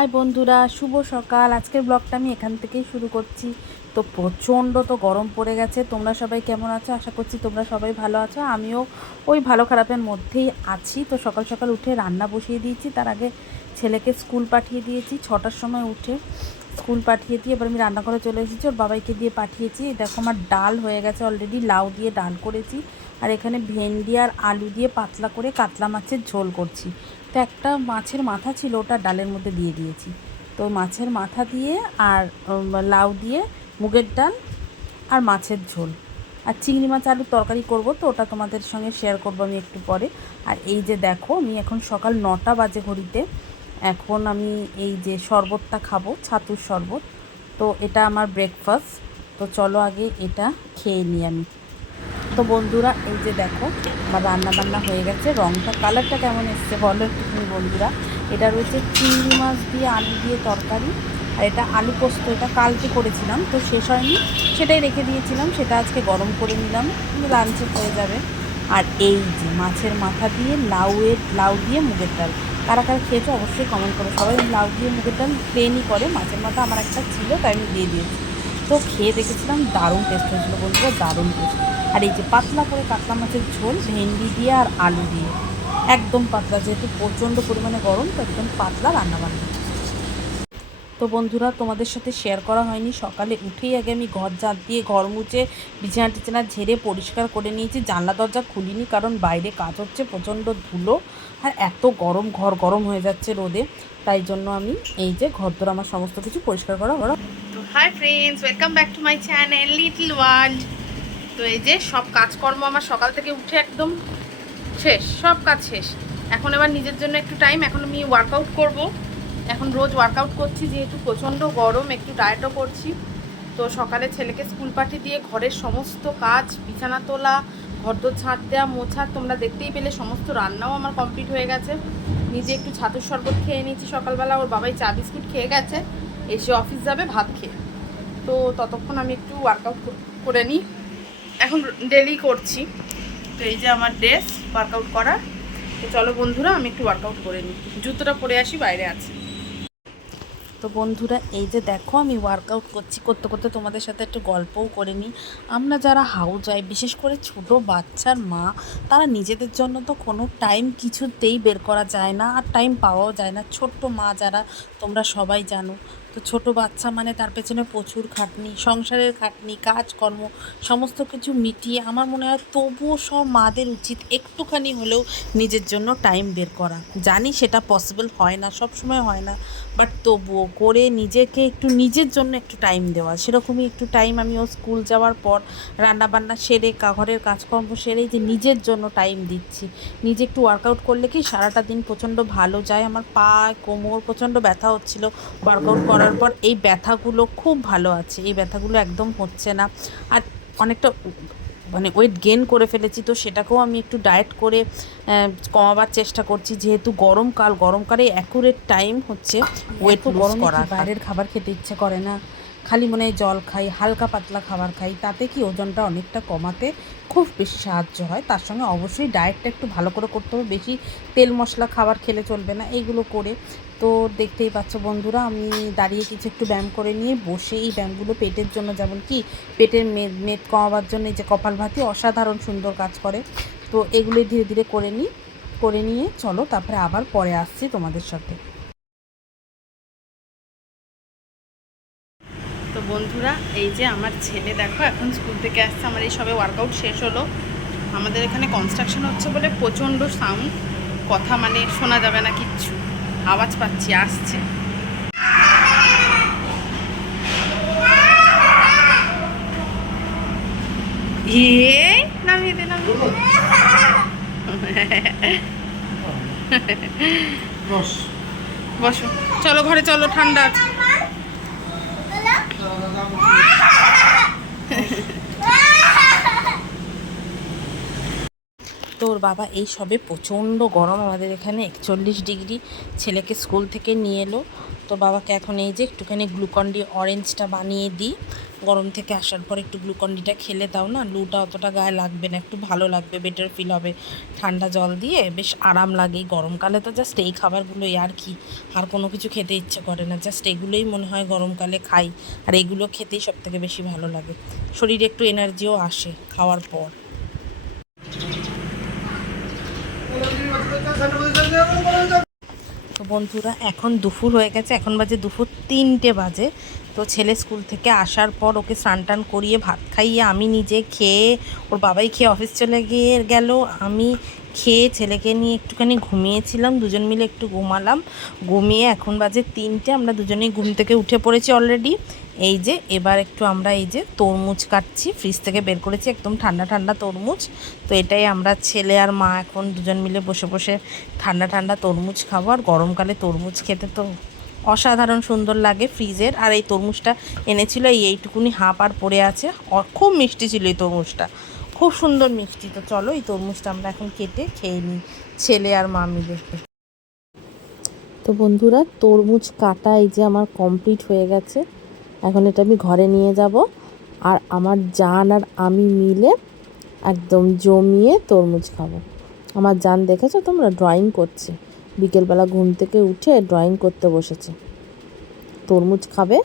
High বন্ধুরা, শুভ সকাল। আজকের ব্লগটা আমি এখান থেকেই শুরু করছি। তো প্রচণ্ড তো গরম পড়ে গেছে। তোমরা সবাই কেমন আছো? আশা করছি তোমরা সবাই ভালো আছো। আমিও ওই ভালো খারাপের মধ্যেই আছি। তো সকাল সকাল উঠে রান্না বসিয়ে দিয়েছি। তার আগে ছেলেকে স্কুল পাঠিয়ে দিয়েছি ছটার সময় উঠে। স্কুল পাঠিয়ে দিয়ে এবার আমি রান্না করে চলে এসেছি। ওর বাবাইকে দিয়ে পাঠিয়েছি। দেখো আমার ডাল হয়ে গেছে অলরেডি লাউ দিয়ে ডাল করেছি। আর এখানে ভেন্ডি আর আলু দিয়ে পাতলা করে কাতলা মাছের ঝোল করছি। তো একটা মাছের মাথা ছিল, ওটা ডালের মধ্যে দিয়ে দিয়েছি। তো মাছের মাথা দিয়ে আর লাউ দিয়ে মুগের ডাল আর মাছের ঝোল। আর চিংড়ি মাছ আলুর তরকারি করব তো, ওটা তোমাদের সঙ্গে শেয়ার করব আমি একটু পরে। আর এই যে দেখো, আমি এখন সকাল নটা বাজে ঘড়িতে। এখন আমি এই যে শরবতটা খাব, ছাতুর শরবত। তো এটা আমার ব্রেকফাস্ট তো চলো আগে এটা খেয়ে নিই আমি। তো বন্ধুরা, এই যে দেখো, আমার রান্না বান্না হয়ে গেছে। রংটা, কালারটা কেমন এসছে বলো একটুখানি বন্ধুরা। এটা রয়েছে চিংড়ি মাছ দিয়ে আলু দিয়ে তরকারি, আর এটা আলু পোস্ত, এটা কালকে করেছিলাম, তো শেষ হয়নি। সেটাই রেখে দিয়েছিলাম, সেটা আজকে গরম করে নিলাম লাঞ্চে হয়ে যাবে। আর এই যে মাছের মাথা দিয়ে লাউয়ের, লাউ দিয়ে মুগের ডাল। কারা কারা খেয়েছো অবশ্যই কমেন্ট করো। সবাই লাউ দিয়ে মুগের ডাল প্লেনই করে। মাছের মাথা আমার একটা ছিল, তাই আমি দিয়ে দিয়েছি। তো খেয়ে দেখেছিলাম দারুণ টেস্ট হয়েছিল বন্ধুরা, দারুণ টেস্ট আর এই যে পাতলা করে কাতলা মাছের ঝোল, ভেন্ডি দিয়ে আর আলু দিয়ে। একদম পাতলা, যেহেতু প্রচণ্ড পরিমাণে গরম, তো একদম পাতলা রান্নাবান্না। তো বন্ধুরা, তোমাদের সাথে শেয়ার করা হয়নি। সকালে উঠেই আগে আমি ঘর ঝাঁট দিয়ে ঘর মুছে বিছানা টিছানা ঝেড়ে পরিষ্কার করে নিয়েছি। জানলা দরজা খুলিনি কারণ বাইরে কাজ হচ্ছে, প্রচণ্ড ধুলো আর এত গরম, ঘর গরম হয়ে যাচ্ছে রোদে। তাই জন্য আমি এই যে ঘর আমার সমস্ত কিছু পরিষ্কার করা করা hi friends welcome back to my channel little world তো এই যে সব কাজকর্ম আমার সকাল থেকে উঠে একদম শেষ, সব কাজ শেষ। এখন এবার নিজের জন্য একটু টাইম এখন আমি ওয়ার্কআউট করব। এখন রোজ ওয়ার্কআউট করছি, যেহেতু প্রচণ্ড গরম, একটু ডায়েটও করছি। তো সকালে ছেলেকে স্কুল পাঠিয়ে দিয়ে ঘরের সমস্ত কাজ, বিছানা তোলা, ঘরদোর ছাদ দেওয়া মোছা, তোমরা দেখতেই পেলে সমস্ত রান্নাও আমার কমপ্লিট হয়ে গেছে। নিজে একটু ছাতুর শরবত খেয়ে নিয়েছি সকালবেলা, ওর বাবাই চা, বিস্কুট খেয়ে গেছে। এসে অফিস যাবে, ভাত খেয়ে। তো ততক্ষণ আমি একটু ওয়ার্কআউট করে নিই। এখন ডেলি করছি। তো এই যে আমার ড্রেস ওয়ার্কআউট করা। তো চলো বন্ধুরা, আমি একটু ওয়ার্কআউট করে নিই। জুতোটা পরে আসি, বাইরে আছে। তো বন্ধুরা, এই যে দেখো, আমি ওয়ার্কআউট করছি করতে করতে তোমাদের সাথে একটু গল্পও করে নিই। আমরা যারা হাউস ওয়াইফ বিশেষ করে ছোট বাচ্চার মা, তারা নিজেদের জন্য তো কোনো টাইম কিছুতেই বের করা যায় না। আর টাইম পাওয়াও যায় না। ছোট্ট মা যারা, তোমরা সবাই জানো। তো ছোট বাচ্চা মানে তার পেছনে প্রচুর খাটনি, সংসারের খাটনি, কাজকর্ম, সমস্ত কিছু মিটিয়ে আমার মনে হয় তবুও সব মাদের উচিত একটুখানি হলেও নিজের জন্য টাইম বের করা। জানি সেটা পসিবল হয় না সব সময় হয় না, বাট তবুও করে নিজেকে একটু নিজের জন্য একটু টাইম দেওয়া। সেরকমই একটু টাইম আমি ও স্কুল যাওয়ার পর রান্নাবান্না সেরে ঘরের কাজকর্ম সেরেই যে নিজের জন্য টাইম দিচ্ছি। নিজে একটু ওয়ার্কআউট করলে কি সারাটা দিন প্রচণ্ড ভালো যায়? আমার পা কোমর প্রচণ্ড ব্যথা হচ্ছিল ওয়ার্কআউট করার পর এই ব্যথাগুলো খুব ভালো আছে। এই ব্যথাগুলো একদম হচ্ছে না। আর অনেকটা মানে ওয়েট গেন করে ফেলেছি তো সেটাকেও আমি একটু ডায়েট করে কমাবার চেষ্টা করছি। যেহেতু গরমকাল গরমকালে অ্যাকুরেট টাইম হচ্ছে ওয়েট লুজ করা বাইরের খাবার খেতে ইচ্ছে করে না? খালি মনে হয় জল খাই হালকা পাতলা খাবার খাই তাতে কি ওজনটা অনেকটা কমাতে খুব বেশি সাহায্য হয়? তার সঙ্গে অবশ্যই ডায়েটটা একটু ভালো করে করতে হবে। বেশি তেল মশলা খাবার খেলে চলবে না। এইগুলো করে তো দেখতেই পাচ্ছ বন্ধুরা, আমি দাঁড়িয়ে কিছু একটু ব্যায়াম করে নিয়ে বসে এই ব্যায়ামগুলো পেটের জন্য, যেমন কি পেটের মেদ মেদ কমাবার জন্য এই যে কপালভাতি অসাধারণ সুন্দর কাজ করে। তো এগুলোই ধীরে ধীরে করে নিই, করে নিয়ে চলো তারপরে আবার পরে আসছি তোমাদের সাথে। তো বন্ধুরা, এই যে আমার ছেলে, দেখো এখন স্কুল থেকে আসছে, আমার এই সবে ওয়ার্কআউট শেষ হলো। আমাদের এখানে কনস্ট্রাকশন হচ্ছে বলে প্রচণ্ড সাউন্ড কথা মানে শোনা যাবে না কিচ্ছু। আওয়াজ পাচ্ছি আসছে। ইয়ে নামিয়ে দে নামিয়ে বসো। চলো ঘরে চলো ঠান্ডা আছে তো ওর বাবা, এই সবে প্রচণ্ড গরম আমাদের এখানে, একচল্লিশ ডিগ্রি। ছেলেকে স্কুল থেকে নিয়ে এলো। তো বাবাকে এখন এই যে একটুখানি গ্লুকন ডি অরেঞ্জটা বানিয়ে দিই। গরম থেকে আসার পর একটু গ্লুকন্ডিটা খেলে দাও না, লুটা অতটা গায়ে লাগবে না, একটু ভালো লাগবে বেটার ফিল হবে। ঠান্ডা জল দিয়ে বেশ আরাম লাগে। গরমকালে তো জাস্ট এই খাবারগুলোই আর কি, আর কোনো কিছু খেতে ইচ্ছে করে না। জাস্ট এগুলোই মনে হয় গরমকালে খাই, আর এগুলো খেতেই সব থেকে বেশি ভালো লাগে। শরীরে একটু এনার্জিও আসে খাওয়ার পর। তো বন্ধুরা, এখন দুপুর হয়ে গেছে। এখন বাজে দুপুর তিনটে বাজে। তো ছেলে স্কুল থেকে আসার পর ওকে স্নান টান করিয়ে ভাত খাইয়ে আমি নিজে খেয়ে, ওর বাবাই খেয়ে অফিস চলে গিয়ে গেল। আমি খেয়ে ছেলেকে নিয়ে একটুখানি ঘুমিয়েছিলাম। দুজন মিলে একটু ঘুমালাম। ঘুমিয়ে এখন বাজে তিনটে। আমরা দুজনেই ঘুম থেকে উঠে পড়েছি অলরেডি এই যে, এবার একটু আমরা এই যে তরমুজ কাটছি ফ্রিজ থেকে বের করেছি একদম ঠান্ডা ঠান্ডা তরমুজ। তো এটাই আমরা ছেলে আর মা এখন দুজন মিলে বসে বসে ঠান্ডা ঠান্ডা তরমুজ খাব। আর গরমকালে তরমুজ খেতে তো অসাধারণ সুন্দর লাগে ফ্রিজের আর এই তরমুজটা এনেছিল এই এইটুকুনি হাঁপ আর পড়ে আছে। খুব মিষ্টি ছিল এই তরমুজটা। খুব সুন্দর মিষ্টি। তো চলো এই তরমুজটা আমরা এখন কেটে খেয়ে নিই ছেলে আর মা মিলে। তো বন্ধুরা, তরমুজ কাটা এই যে আমার কমপ্লিট হয়ে গেছে। এখন এটা আমি ঘরে নিয়ে যাব। আর আমার জান আর আমি মিলে একদম জমিয়ে তরমুজ খাব। আমার জান দেখেছ? তোমরা ড্রয়িং করছে। বিকেলবেলা ঘুম থেকে উঠে ড্রয়িং করতে বসেছে। তরমুজ খাবে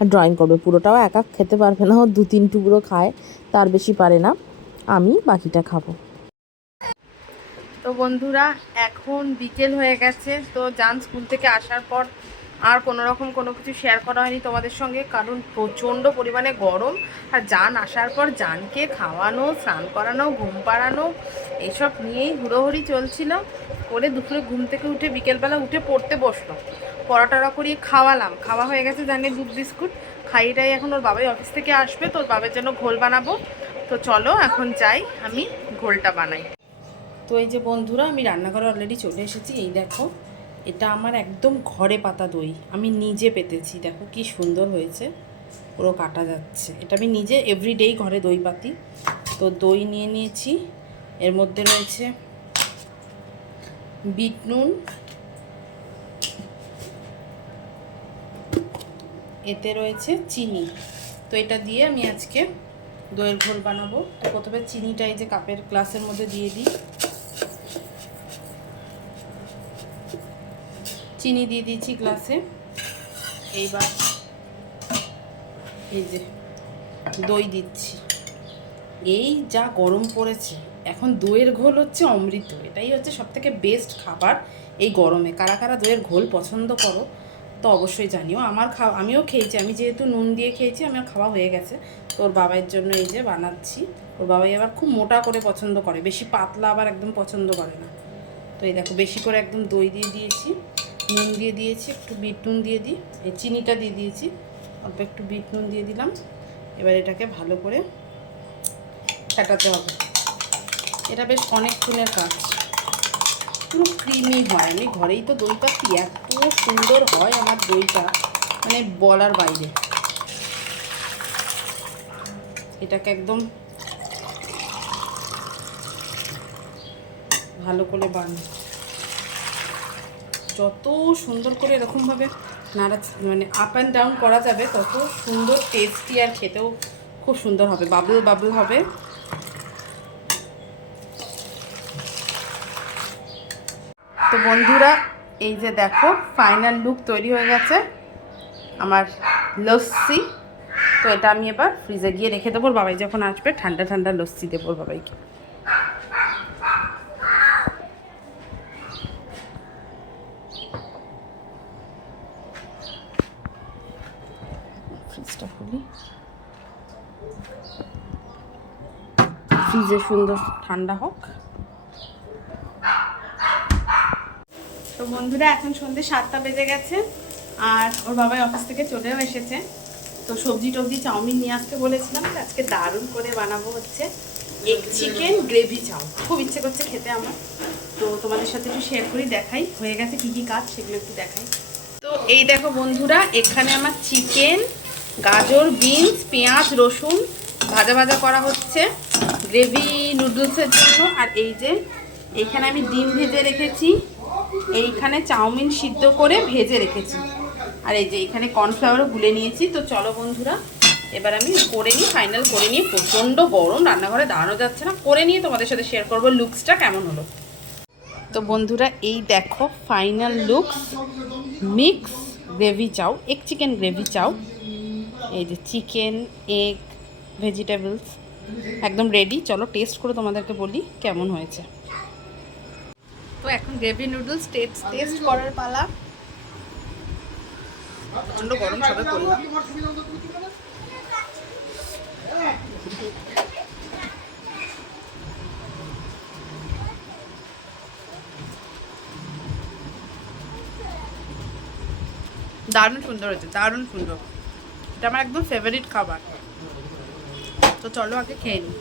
আর ড্রয়িং করবে। পুরোটাও একা খেতে পারবে না। ও দু তিন টুকরো খায়, তার বেশি পারে না। আমি বাকিটা খাব। তো বন্ধুরা, এখন বিকেল হয়ে গেছে। তো জান স্কুল থেকে আসার পর আর কোনো রকম কোনো কিছু শেয়ার করা হয়নি তোমাদের সঙ্গে। কারণ প্রচণ্ড পরিমাণে গরম আর জান আসার পর জানকে খাওয়ানো, স্নান করানো, ঘুম পাড়ানো এইসব নিয়েই হুড়োহুড়ি চলছিল। করে দুপুরে ঘুম থেকে উঠে বিকেলবেলা উঠে পড়তে বসল। পরোটারা করিয়ে খাওয়ালাম। খাওয়া হয়ে গেছে জানে দুধ, বিস্কুট। খাইটাই এখন ওর বাবাই অফিস থেকে আসবে, তোর বাবার জন্য ঘোল বানাবো। তো চলো এখন যাই, আমি ঘোলটা বানাই। তো এই যে বন্ধুরা, আমি রান্নাঘরে অলরেডি চলে এসেছি। এই দেখো এটা আমার একদম ঘরে পাতা দই। আমি নিজে পেতেছি। দেখো কি সুন্দর হয়েছে। পুরো কাটা যাচ্ছে। এটা আমি নিজে এভরিডেই ঘরে দই পাতি। তো দই নিয়ে নিয়েছি। এর মধ্যে রয়েছে বিট নুন। এতে রয়েছে চিনি। তো এটা দিয়ে আমি আজকে দইয়ের ঘোল বানাবো। প্রথমে চিনিটা এই যে কাপের গ্লাসের মধ্যে দিয়ে দিই। চিনি দিয়ে দিয়েছি গ্লাসে। এইবার এই যে দই দিচ্ছি। এই যা গরম পড়েছে, এখন দইয়ের ঘোল হচ্ছে অমৃত। এটাই হচ্ছে সব থেকে বেস্ট খাবার এই গরমে। কারা কারা দইয়ের ঘোল পছন্দ করো, তো অবশ্যই জানিও। আমার খাওয়া আমিও খেয়েছি, আমি যেহেতু নুন দিয়ে খেয়েছি, আমার খাওয়া হয়ে গেছে। তো ওর বাবার জন্য এই যে বানাচ্ছি। ওর বাবাই আবার খুব মোটা করে পছন্দ করে, বেশি পাতলা আবার একদম পছন্দ করে না। তো এই দেখো, বেশি করে একদম দই দিয়ে দিয়েছি। নুন দিয়ে দিয়েছি, একটু বিট নুন দিয়ে দিই। এই চিনিটা দিয়ে দিয়েছি, অল্প একটু বিট নুন দিয়ে দিলাম। এবার এটাকে ভালো করে ফেটাতে হবে। এটা বেশ অনেকক্ষণের কাজ। পুরো ক্রিমি হয়। আমি ঘরেই তো দই পাচ্ছি, এত সুন্দর হয় আমার দইটা মানে বলার বাইরে। এটাকে একদম ভালো করে বানি যত সুন্দর করে এরকমভাবে নাড়া মানে আপ অ্যান্ড ডাউন করা যাবে, তত সুন্দর টেস্টি আর খেতেও খুব সুন্দর হবে বাবল বাবল হবে। তো বন্ধুরা, এই যে দেখো ফাইনাল লুক তৈরি হয়ে গেছে, আমার লস্যি। তো এটা আমি এবার ফ্রিজে গিয়ে রেখে দেবো, বাবাই যখন আসবে, ঠান্ডা ঠান্ডা লস্যি দেবো বাবাইকে। ফ্রিজটা খুলি ফ্রিজে সুন্দর ঠান্ডা হোক। তো বন্ধুরা, এখন সন্ধ্যে সাতটা বেজে গেছে, আর ওর বাবাই অফিস থেকে চলেও এসেছে। তো সবজি টবজি চাউমিন নিয়ে আসতে বলেছিলাম আজকে দারুণ করে বানাবো হচ্ছে এগ চিকেন গ্রেভি চাউ খুব ইচ্ছে করছে খেতে আমার। তো তোমাদের সাথে একটু শেয়ার করি, দেখাই হয়ে গেছে কি কি কাজ, সেগুলো একটু দেখাই। তো এই দেখো বন্ধুরা, এখানে আমার চিকেন গাজর, বিনস, পেঁয়াজ, রসুন ভাজা ভাজা করা হচ্ছে, গ্রেভি নুডলসের জন্য। আর এই যে এইখানে আমি ডিম ভেজে রেখেছি, এইখানে চাউমিন সিদ্ধ করে ভেজে রেখেছি। আর এই যে এখানে কর্নফ্লাওয়ারও গুলে নিয়েছি। তো চলো বন্ধুরা, এবার আমি করে নিই, ফাইনাল করে নিয়ে প্রচণ্ড গরম, রান্নাঘরে দাঁড়ানো যাচ্ছে না। করে নিয়ে তোমাদের সাথে শেয়ার করব লুকসটা কেমন হলো। তো বন্ধুরা, এই দেখো final looks mix gravy chow এক চিকেন গ্রেভি চাও। এই যে চিকেন, এগ, ভেজিটেবলস, একদম রেডি চলো টেস্ট করে তোমাদেরকে বলি কেমন হয়েছে। তো এখন গ্রেভি নুডলস টেস্ট টেস্ট করার পালা। প্রচণ্ড গরম, সবে করলাম। দারুণ সুন্দর হয়েছে, দারুণ সুন্দর। এটা আমার একদম ফেভারিট খাবার। তো চলো আগে খেয়ে নিই